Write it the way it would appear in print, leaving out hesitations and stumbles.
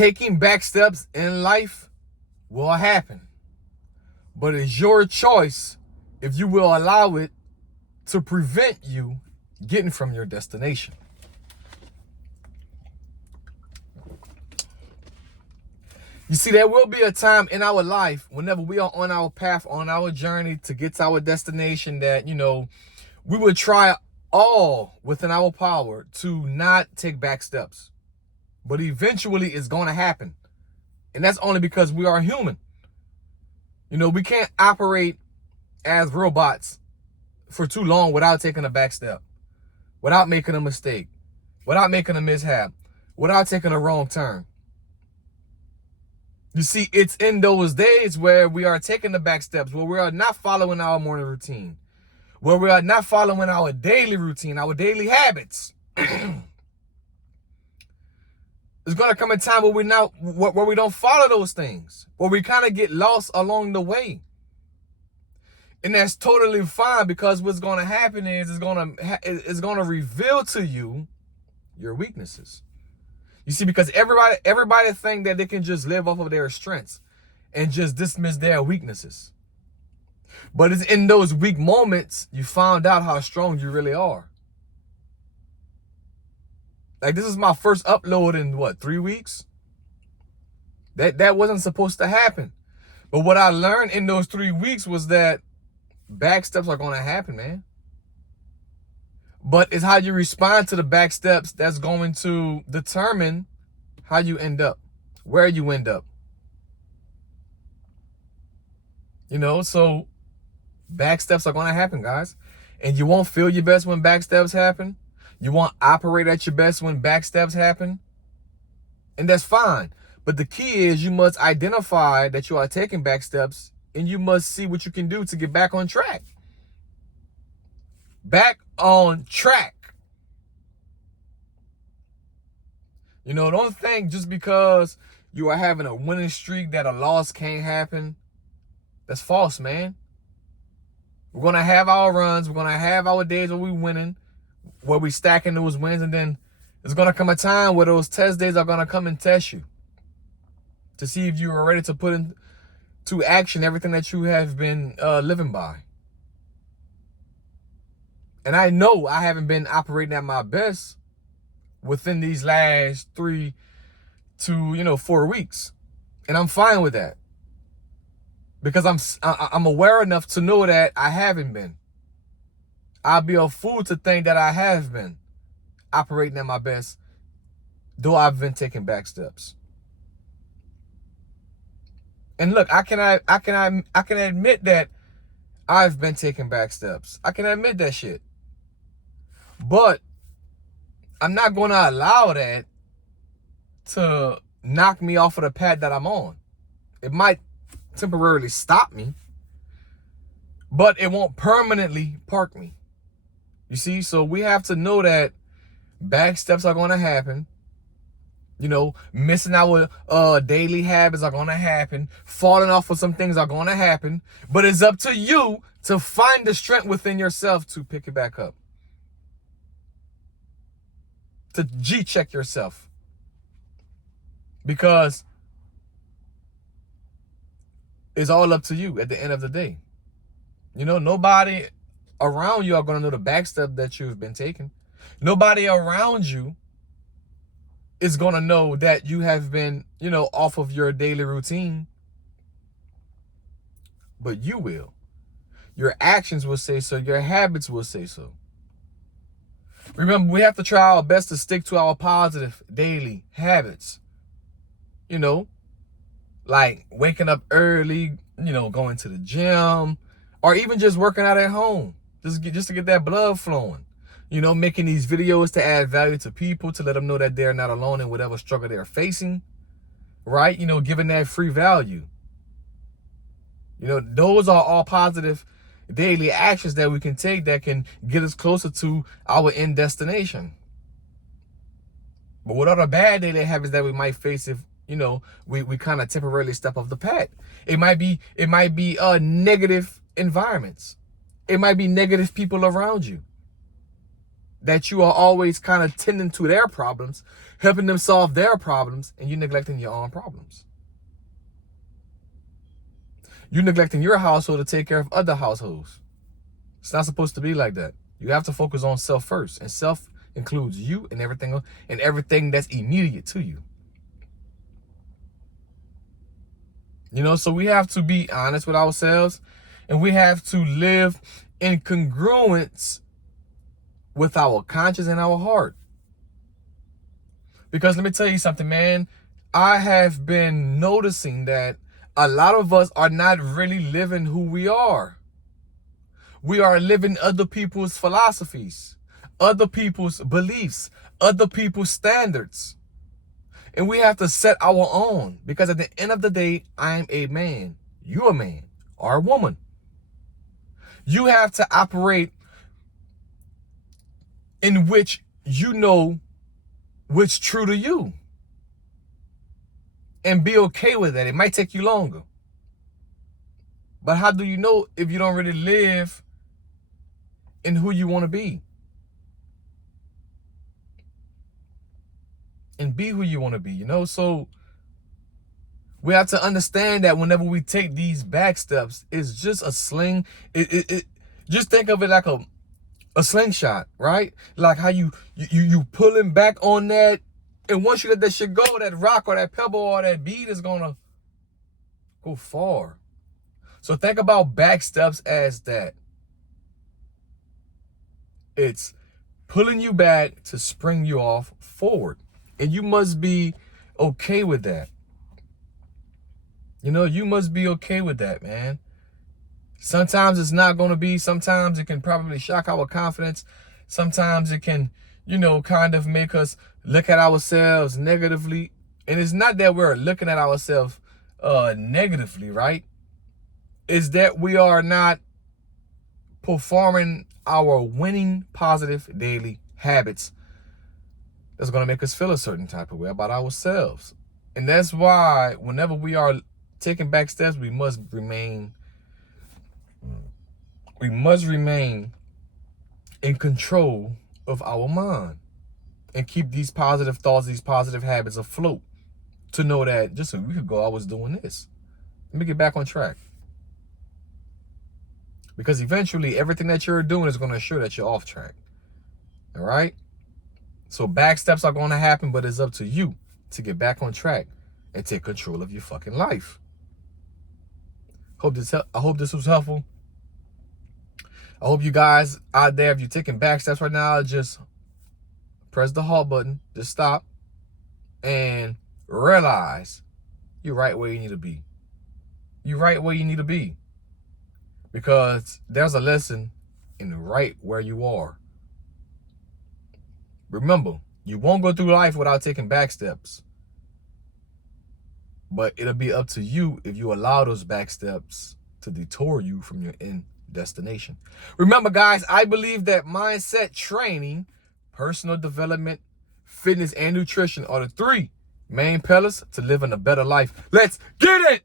taking back steps in life will happen, but it's your choice if you will allow it to prevent you getting from your destination. You see, there will be a time in our life whenever we are on our path, on our journey to get to our destination, that, we would try all within our power to not take back steps. But eventually it's going to happen. And that's only because we are human. We can't operate as robots for too long without taking a back step, without making a mistake, without making a mishap, without taking a wrong turn. You see, it's in those days where we are taking the back steps, where we are not following our morning routine, where we are not following our daily routine, our daily habits. There's going to come a time where we don't follow those things, where we kind of get lost along the way. And that's totally fine, because what's going to happen is it's going to reveal to you your weaknesses. You see, because everybody think that they can just live off of their strengths and just dismiss their weaknesses. But it's in those weak moments you found out how strong you really are. Like, this is my first upload in 3 weeks? That wasn't supposed to happen. But what I learned in those 3 weeks was that back steps are going to happen, man. But it's how you respond to the back steps that's going to determine how you end up, where you end up. So back steps are going to happen, guys. And you won't feel your best when back steps happen. You won't operate at your best when back steps happen. And that's fine. But the key is you must identify that you are taking back steps, and you must see what you can do to get back on track. Back on track. Don't think just because you are having a winning streak that a loss can't happen. That's false, man. We're going to have our runs. We're going to have our days where we're winning, where we stacking those wins. And then there's going to come a time where those test days are going to come and test you to see if you are ready to put into action everything that you have been living by. And I know I haven't been operating at my best within these last 3 to 4 weeks. And I'm fine with that. Because I'm aware enough to know that I haven't been. I'll be a fool to think that I have been operating at my best, though I've been taking back steps. And look, I can admit that I've been taking back steps. I can admit that shit. But I'm not going to allow that to knock me off of the path that I'm on. It might temporarily stop me, but it won't permanently park me. You see, so we have to know that back steps are going to happen. Missing our daily habits are going to happen. Falling off of some things are going to happen. But it's up to you to find the strength within yourself to pick it back up. To G-check yourself. Because it's all up to you at the end of the day. Nobody around you are going to know the back step that you've been taking. Nobody around you is going to know that you have been, off of your daily routine. But you will. Your actions will say so. Your habits will say so. Remember, we have to try our best to stick to our positive daily habits. Like waking up early, going to the gym, or even just working out at home. Just to get that blood flowing. Making these videos to add value to people, to let them know that they're not alone in whatever struggle they're facing. Right? Giving that free value. Those are all positive daily actions that we can take that can get us closer to our end destination. But what are the bad daily habits that we might face if, we kind of temporarily step off the path? It might be negative environments. It might be negative people around you. that you are always kind of tending to their problems, helping them solve their problems, and you're neglecting your own problems. You're neglecting your household to take care of other households. It's not supposed to be like that. You have to focus on self first, and self includes you and everything that's immediate to you. You know, so we have to be honest with ourselves, and we have to live in congruence with our conscience and our heart. Because let me tell you something, man. I have been noticing that a lot of us are not really living who we are. We are living other people's philosophies, other people's beliefs, other people's standards. And we have to set our own, because at the end of the day, I'm a man, you're a man or a woman. You have to operate in which you know what's true to you, and be okay with that. It might take you longer, but how do you know if you don't really live in who you want to be? And be who you want to be, you know? So we have to understand that whenever we take these back steps, it's just a sling. Just think of it like a slingshot, right? Like how you pulling back on that, and once you let that shit go, that rock or that pebble or that bead is gonna go far. So think about back steps as that. It's pulling you back to spring you off forward. And you must be okay with that. You know, you must be okay with that, man. Sometimes it's not going to be. Sometimes it can probably shock our confidence. Sometimes it can, you know, kind of make us look at ourselves negatively. And it's not that we're looking at ourselves negatively, right? It's that we are not performing our winning positive daily habits that's going to make us feel a certain type of way about ourselves. And that's why whenever we are taking back steps, we must remain in control of our mind and keep these positive thoughts, these positive habits afloat, to know that just a week ago I was doing this. Let me get back on track. Because eventually everything that you're doing is going to ensure that you're off track. All right? So back steps are going to happen, but it's up to you to get back on track and take control of your fucking life. I hope this was helpful. I hope you guys out there, if you're taking back steps right now, just press the halt button, just stop, and realize you're right where you need to be. You're right where you need to be. Because there's a lesson in right where you are. Remember, you won't go through life without taking back steps. But it'll be up to you if you allow those back steps to detour you from your end destination. Remember, guys, I believe that mindset training, personal development, fitness, and nutrition are the three main pillars to living a better life. Let's get it!